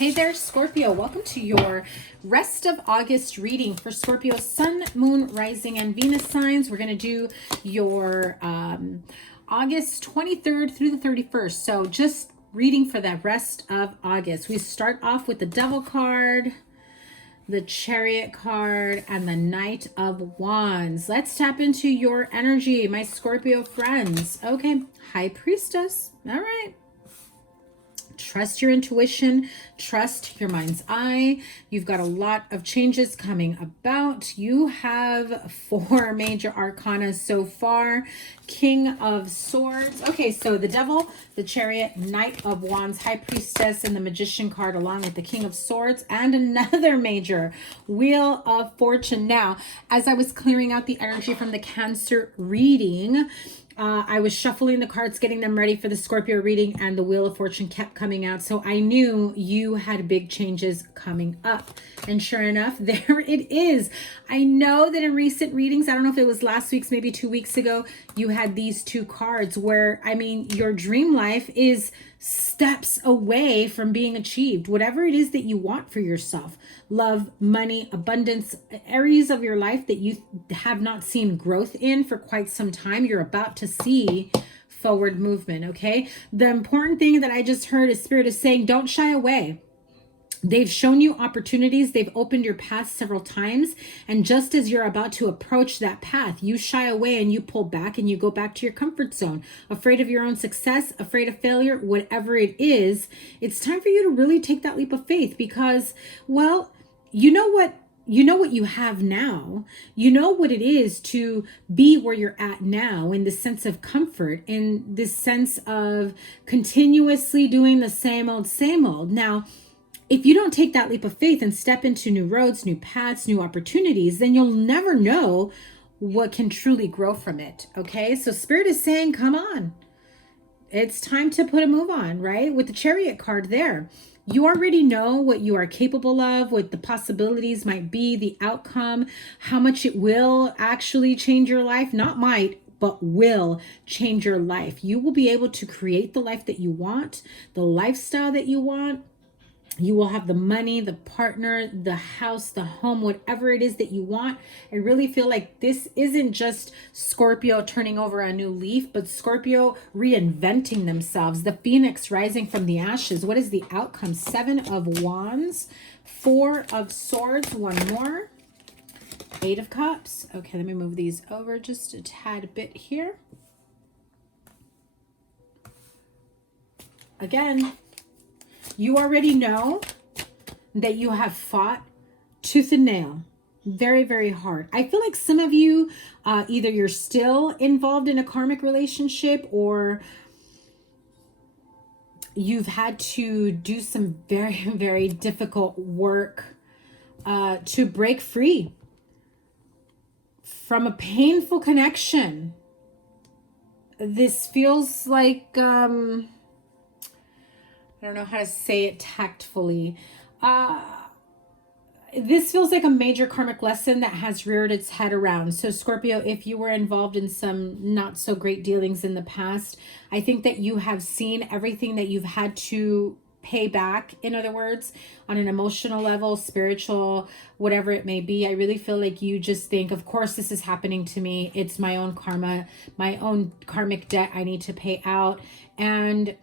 Hey there, Scorpio. Welcome to your rest of August reading for Scorpio Sun, Moon, Rising, and Venus signs. We're going to do your August 23rd through the 31st. So just reading for the rest of August. We start off with the Devil card, the Chariot card, and the Knight of Wands. Let's tap into your energy, my Scorpio friends. Okay, High Priestess. All right. Trust your intuition, trust your mind's eye. You've got a lot of changes coming about. You have 4 major arcana so far. King of Swords. Okay, so the Devil, the Chariot, Knight of Wands, High Priestess, and the Magician card along with the King of Swords, and another major Wheel of Fortune. Now, as I was clearing out the energy from the Cancer reading, I was shuffling the cards, getting them ready for the Scorpio reading, and the Wheel of Fortune kept coming out. So I knew you had big changes coming up. And sure enough, there it is. I know that in recent readings, I don't know if it was last week's, maybe 2 weeks ago, you had these 2 cards where, I mean, your dream life is steps away from being achieved. Whatever it is that you want for yourself, love, money, abundance, areas of your life that you have not seen growth in for quite some time, you're about to see forward movement. Okay, the important thing that I just heard is Spirit is saying, don't shy away. They've shown you opportunities. They've opened your path several times. And just as you're about to approach that path, you shy away and you pull back and you go back to your comfort zone, afraid of your own success, afraid of failure, whatever it is. It's time for you to really take that leap of faith because, well, you know what you have now. You know what it is to be where you're at now, in the sense of comfort, in this sense of continuously doing the same old. Now, if you don't take that leap of faith and step into new roads, new paths, new opportunities, then you'll never know what can truly grow from it. Okay, so Spirit is saying, come on. It's time to put a move on, right? With the Chariot card there. You already know what you are capable of, what the possibilities might be, the outcome, how much it will actually change your life. Not might, but will change your life. You will be able to create the life that you want, the lifestyle that you want. You will have the money, the partner, the house, the home, whatever it is that you want. I really feel like this isn't just Scorpio turning over a new leaf, but Scorpio reinventing themselves. The Phoenix rising from the ashes. What is the outcome? 7 of Wands, 4 of Swords, one more. 8 of Cups. Okay, let me move these over just a tad bit here. Again, you already know that you have fought tooth and nail, very, very hard. I feel like some of you, either you're still involved in a karmic relationship or you've had to do some very, very difficult work to break free from a painful connection. This feels like... I don't know how to say it tactfully. This feels like a major karmic lesson that has reared its head around. So Scorpio, if you were involved in some not so great dealings in the past, I think that you have seen everything that you've had to pay back. In other words, on an emotional level, spiritual, whatever it may be. I really feel like you just think, of course, this is happening to me. It's my own karma, my own karmic debt I need to pay out. And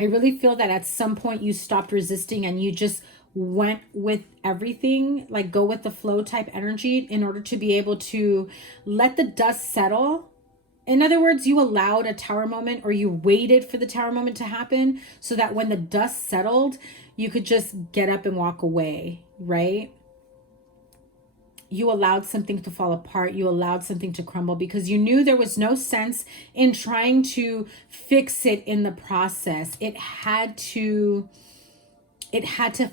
I really feel that at some point you stopped resisting and you just went with everything, like go with the flow type energy in order to be able to let the dust settle. In other words, you allowed a tower moment, or you waited for the tower moment to happen so that when the dust settled, you could just get up and walk away, right? You allowed something to fall apart. You allowed something to crumble because you knew there was no sense in trying to fix it in the process. It had to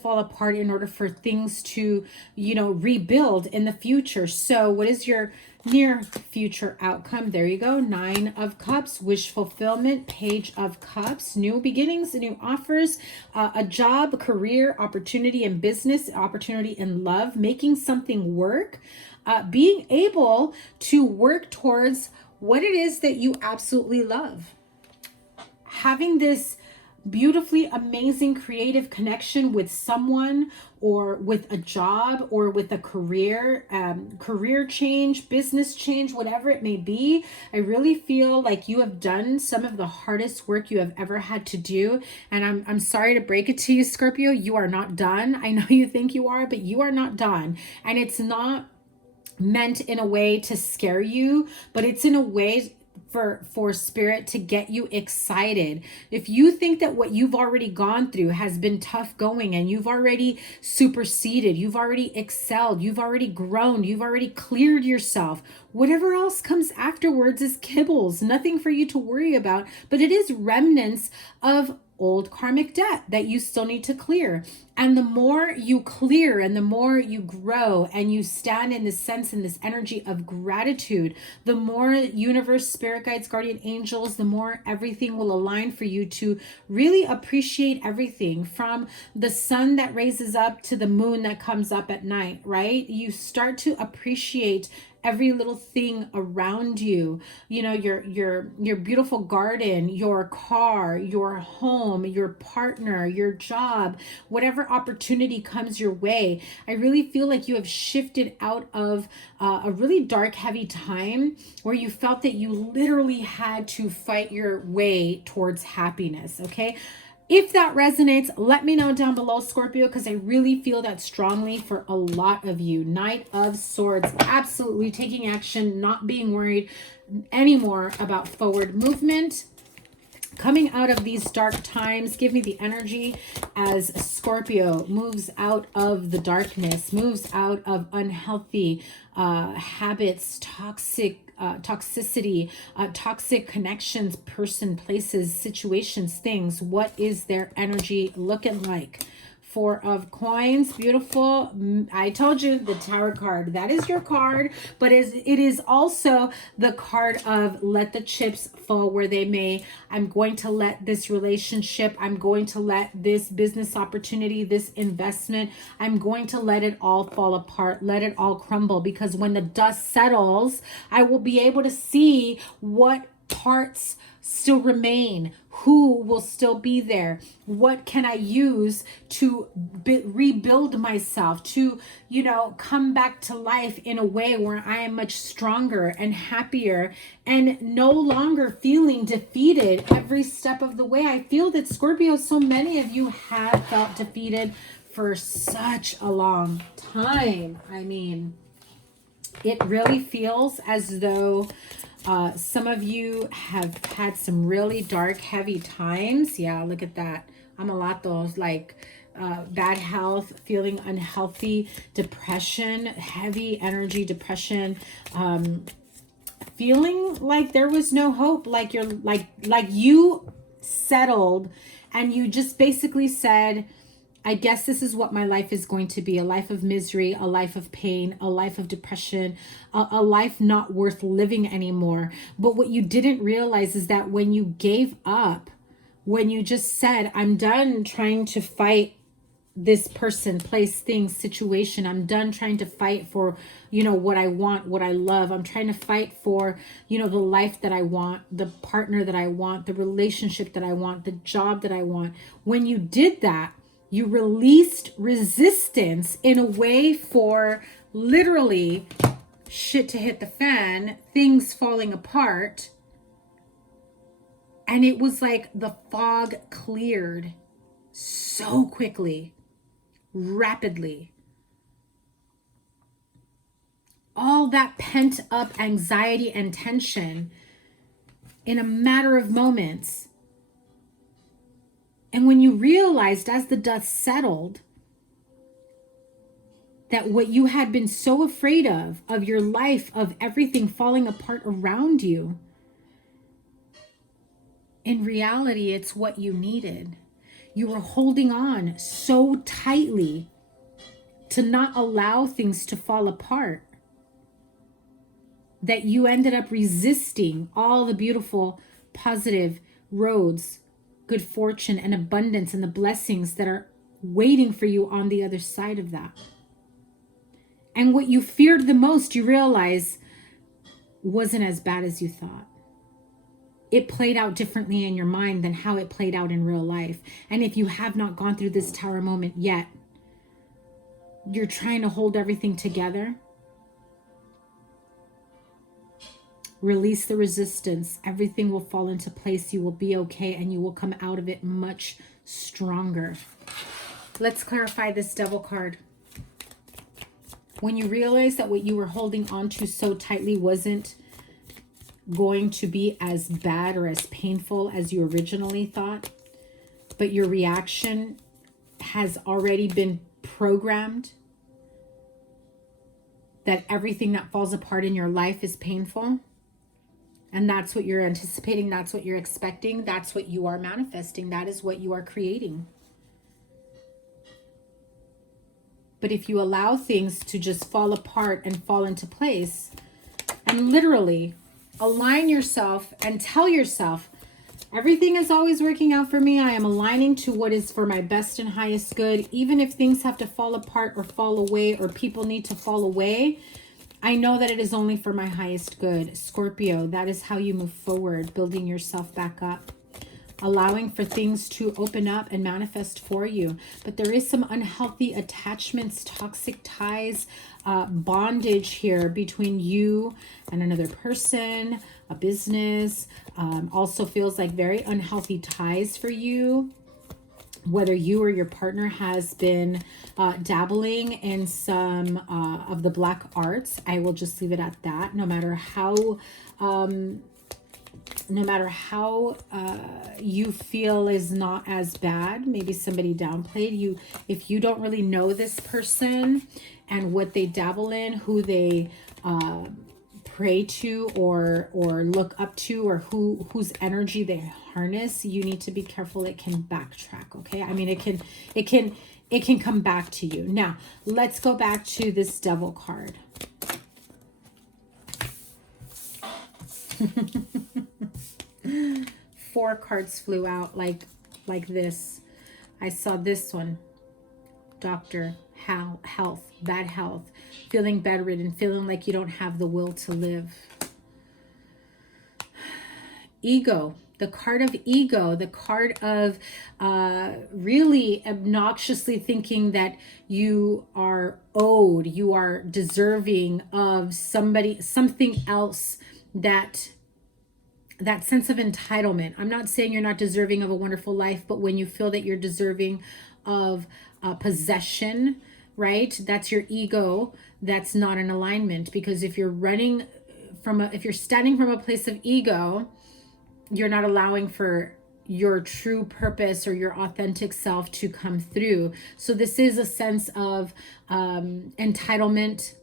fall apart in order for things to, rebuild in the future. So what is your near future outcome? There you go. 9 of Cups, wish fulfillment, Page of Cups, new beginnings, new offers, a job, a career, opportunity in business, opportunity in love, making something work, being able to work towards what it is that you absolutely love. Having this beautifully amazing creative connection with someone, or with a job, or with a career change, business change, whatever it may be. I really feel like you have done some of the hardest work you have ever had to do. And I'm sorry to break it to you, Scorpio, you are not done. I know you think you are, but you are not done. And it's not meant in a way to scare you, but it's in a way for spirit to get you excited. If you think that what you've already gone through has been tough going, and you've already superseded, you've already excelled, you've already grown, you've already cleared yourself, whatever else comes afterwards is kibbles, nothing for you to worry about, but it is remnants of old karmic debt that you still need to clear. And the more you clear, and the more you grow, and you stand in this sense, in this energy of gratitude, the more universe, spirit guides, guardian angels, the more everything will align for you to really appreciate everything, from the sun that raises up to the moon that comes up at night, right? You start to appreciate every little thing around you, you know, your beautiful garden, your car, your home, your partner, your job, whatever opportunity comes your way. I really feel like you have shifted out of a really dark, heavy time where you felt that you literally had to fight your way towards happiness. Okay. If that resonates, let me know down below, Scorpio, because I really feel that strongly for a lot of you. Knight of Swords, absolutely taking action, not being worried anymore about forward movement. Coming out of these dark times, give me the energy as Scorpio moves out of the darkness, moves out of unhealthy habits, toxicity, toxic connections, places, situations, things. What is their energy looking like? Four of Coins, beautiful. I told you, the Tower card, that is your card, but it is also the card of let the chips fall where they may. I'm going to let this relationship, I'm going to let this business opportunity, this investment, I'm going to let it all fall apart, let it all crumble, because when the dust settles, I will be able to see what parts still remain, who will still be there, what can I use to rebuild myself, to, you know, come back to life in a way where I am much stronger and happier and no longer feeling defeated every step of the way. I feel that, Scorpio, so many of you have felt defeated for such a long time. I mean, it really feels as though some of you have had some really dark, heavy times. Yeah, look at that. Amalatos, like bad health, feeling unhealthy, depression, heavy energy, depression, feeling like there was no hope, like you're like you settled and you just basically said, I guess this is what my life is going to be, a life of misery, a life of pain, a life of depression, a life not worth living anymore. But what you didn't realize is that when you gave up, when you just said, I'm done trying to fight this person, place, thing, situation, I'm done trying to fight for, you know, what I want, what I love. I'm trying to fight for, you know, the life that I want, the partner that I want, the relationship that I want, the job that I want. When you did that, you released resistance in a way for literally shit to hit the fan, things falling apart. And it was like the fog cleared so quickly, rapidly. All that pent up anxiety and tension in a matter of moments. And when you realized, as the dust settled, that what you had been so afraid of your life, of everything falling apart around you, in reality, it's what you needed. You were holding on so tightly to not allow things to fall apart that you ended up resisting all the beautiful, positive roads, good fortune and abundance and the blessings that are waiting for you on the other side of that. And what you feared the most, you realize, wasn't as bad as you thought. it played out differently in your mind than how it played out in real life. And if you have not gone through this tower moment yet, you're trying to hold everything together. Release the resistance. Everything will fall into place. You will be okay, and you will come out of it much stronger. Let's clarify this Devil card. When you realize that what you were holding on to so tightly wasn't going to be as bad or as painful as you originally thought, but your reaction has already been programmed that everything that falls apart in your life is painful, and that's what you're anticipating, that's what you're expecting, that's what you are manifesting, that is what you are creating. But if you allow things to just fall apart and fall into place, and literally align yourself and tell yourself, everything is always working out for me. I am aligning to what is for my best and highest good. Even if things have to fall apart or fall away, or people need to fall away, I know that it is only for my highest good. Scorpio, that is how you move forward, building yourself back up, allowing for things to open up and manifest for you. But there is some unhealthy attachments, toxic ties, bondage here between you and another person, a business. Also feels like very unhealthy ties for you. Whether you or your partner has been dabbling in some of the black arts, I will just leave it at that. No matter how you feel is not as bad, maybe somebody downplayed you. If you don't really know this person and what they dabble in, who they pray to or look up to, or whose energy they harness, you need to be careful. It can backtrack. Okay, I mean, it can come back to you. Now let's go back to this Devil card. Four cards flew out like this. I saw this one, doctor, health, bad health, feeling bedridden, feeling like you don't have the will to live. Ego, the card of ego, the card of really obnoxiously thinking that you are owed, you are deserving of something else, that sense of entitlement. I'm not saying you're not deserving of a wonderful life, but when you feel that you're deserving of possession, right? That's your ego. That's not in alignment, because if you're if you're standing from a place of ego, you're not allowing for your true purpose or your authentic self to come through. So this is a sense of entitlement,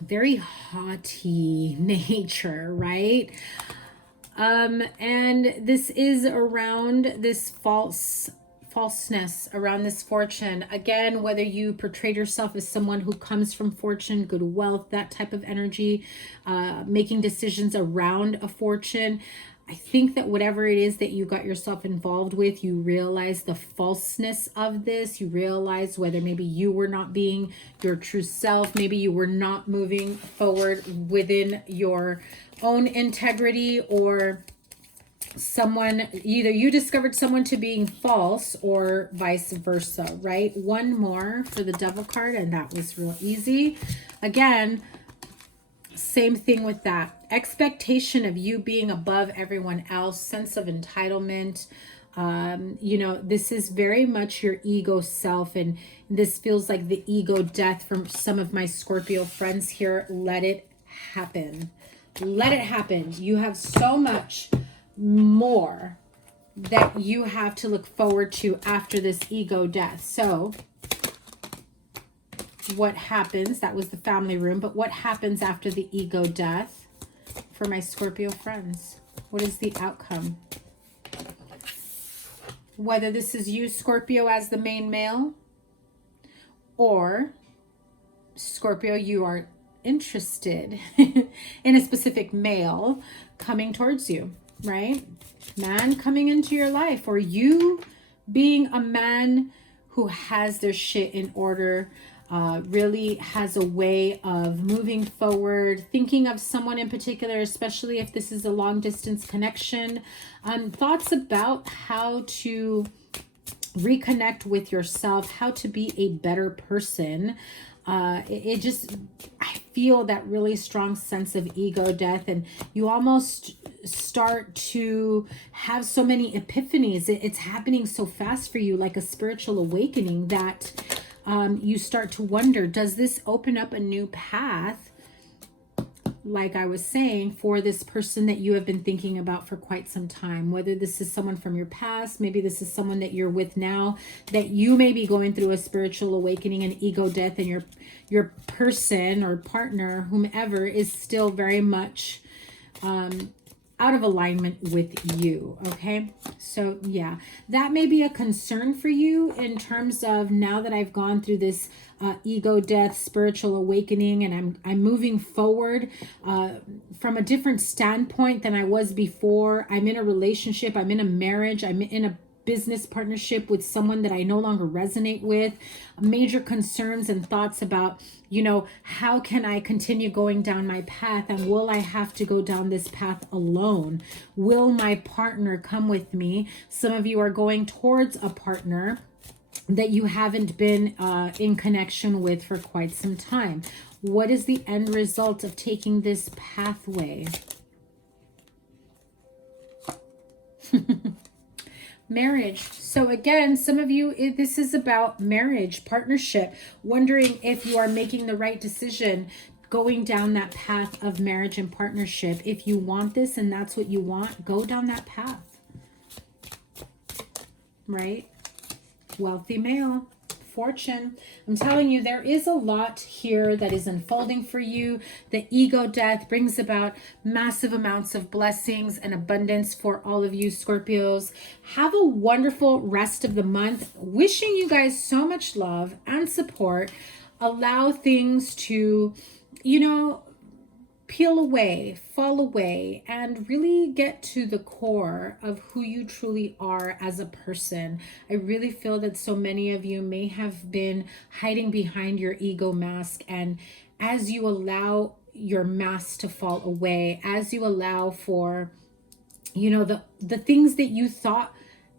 very haughty nature, right? And this is around this falseness, around this fortune. Again, whether you portrayed yourself as someone who comes from fortune, good wealth, that type of energy, making decisions around a fortune. I think that whatever it is that you got yourself involved with, you realize the falseness of this. You realize whether maybe you were not being your true self. Maybe you were not moving forward within your own integrity, or either you discovered someone to being false or vice versa, right? One more for the Devil card, and that was real easy. Again, same thing with that. Expectation of you being above everyone else, sense of entitlement. This is very much your ego self, and this feels like the ego death from some of my Scorpio friends here. Let it happen. Let it happen. You have so much more that you have to look forward to after this ego death. So what happens, that was the family room, but what happens after the ego death for my Scorpio friends? What is the outcome? Whether this is you, Scorpio, as the main male, or Scorpio, you are interested in a specific male coming towards you, right? Man coming into your life, or you being a man who has their shit in order, really has a way of moving forward, thinking of someone in particular, especially if this is a long distance connection. Thoughts about how to reconnect with yourself, how to be a better person. It just, I feel that really strong sense of ego death, and you almost start to have so many epiphanies. It's happening so fast for you, like a spiritual awakening, that you start to wonder, does this open up a new path, like I was saying, for this person that you have been thinking about for quite some time? Whether this is someone from your past, maybe this is someone that you're with now, that you may be going through a spiritual awakening and ego death, and your person or partner, whomever, is still very much out of alignment with you. Okay, so yeah, that may be a concern for you in terms of, now that I've gone through this ego death, spiritual awakening, and I'm moving forward from a different standpoint than I was before. I'm in a relationship, I'm in a marriage, I'm in a business partnership with someone that I no longer resonate with. Major concerns and thoughts about, you know, how can I continue going down my path, and will I have to go down this path alone? Will my partner come with me? Some of you are going towards a partner that you haven't been in connection with for quite some time. What is the end result of taking this pathway? Marriage. So again, some of you, this is about marriage, partnership, wondering if you are making the right decision going down that path of marriage and partnership. If you want this and that's what you want, go down that path, right? Wealthy male, fortune. I'm telling you, there is a lot here that is unfolding for you. The ego death brings about massive amounts of blessings and abundance for all of you Scorpios. Have a wonderful rest of the month. Wishing you guys so much love and support. Allow things to, you know, peel away, fall away, and really get to the core of who you truly are as a person. I really feel that so many of you may have been hiding behind your ego mask, and as you allow your mask to fall away, as you allow for, you know, the things that you thought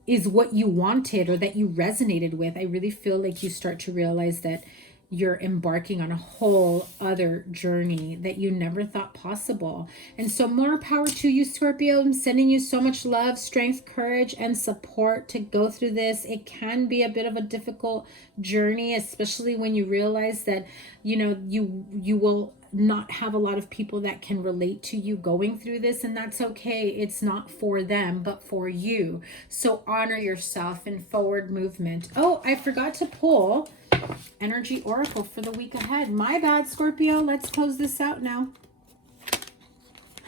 is what you wanted or that you resonated with, I really feel like you start to realize that you're embarking on a whole other journey that you never thought possible. And so more power to you, Scorpio. I'm sending you so much love, strength, courage, and support to go through this. It can be a bit of a difficult journey, especially when you realize that, you know, you will not have a lot of people that can relate to you going through this, and that's okay. It's not for them, but for you. So honor yourself in forward movement. Oh, I forgot to pull energy oracle for the week ahead. My bad, Scorpio. Let's close this out now.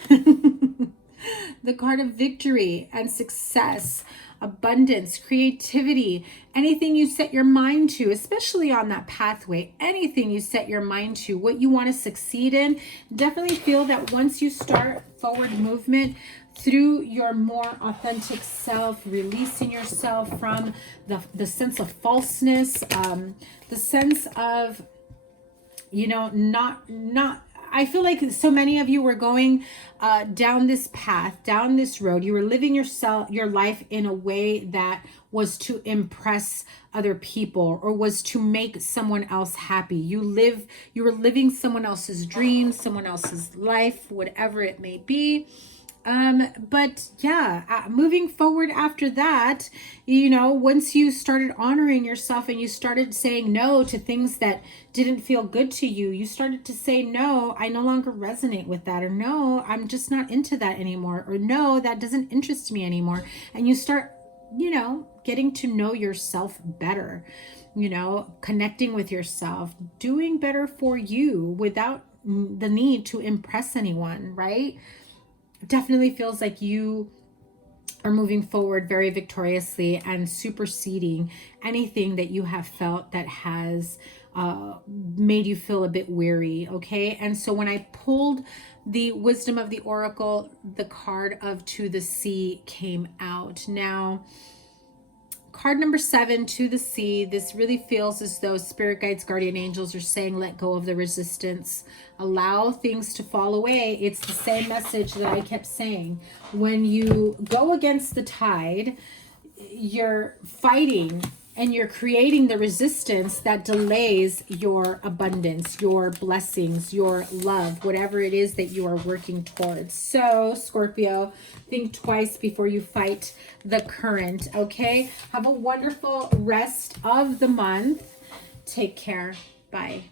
The card of victory and success, abundance, creativity, anything you set your mind to, especially on that pathway, anything you set your mind to, what you want to succeed in. Definitely feel that once you start forward movement through your more authentic self, releasing yourself from the sense of falseness, the sense of, you know, not I feel like so many of you were going down this path, down this road. You were living your life in a way that was to impress other people or was to make someone else happy. You were living someone else's dreams, someone else's life, whatever it may be. But yeah, moving forward after that, you know, once you started honoring yourself and you started saying no to things that didn't feel good to you, you started to say, no, I no longer resonate with that, or no, I'm just not into that anymore, or no, that doesn't interest me anymore. And you start, you know, getting to know yourself better, you know, connecting with yourself, doing better for you without the need to impress anyone, right? Definitely feels like you are moving forward very victoriously and superseding anything that you have felt that has made you feel a bit weary. Okay. And so when I pulled the wisdom of the oracle, the card of To the Sea came out. Now, card number 7, to the sea. This really feels as though spirit guides, guardian angels are saying, let go of the resistance. Allow things to fall away. It's the same message that I kept saying. When you go against the tide, you're fighting and you're creating the resistance that delays your abundance, your blessings, your love, whatever it is that you are working towards. So, Scorpio, think twice before you fight the current, okay? Have a wonderful rest of the month. Take care. Bye.